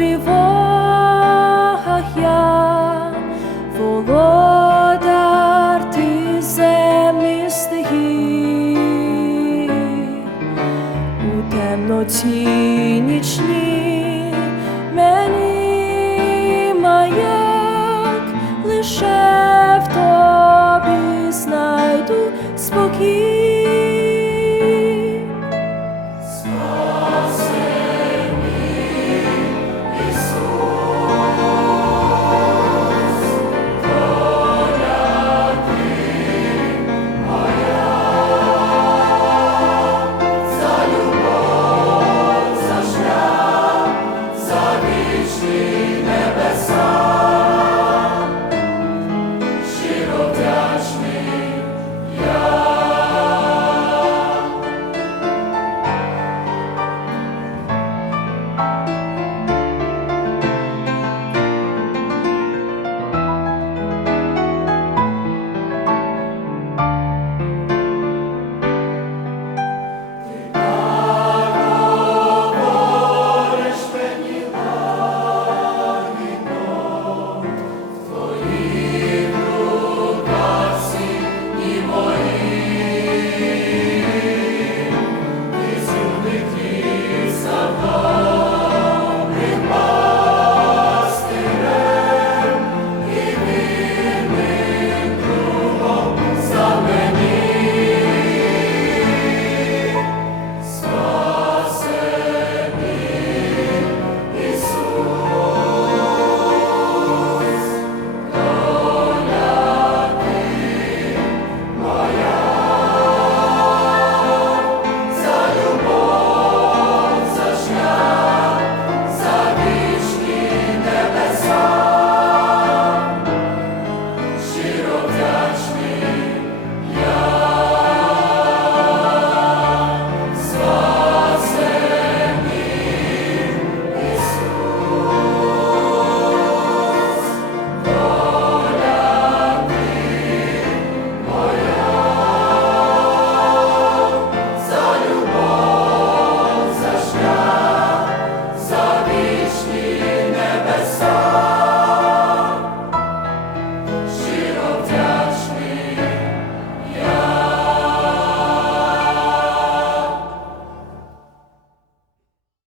Тривогах я володар ти землі стихій, у темноті нічні мені маяк лише в тобі знайду спокій.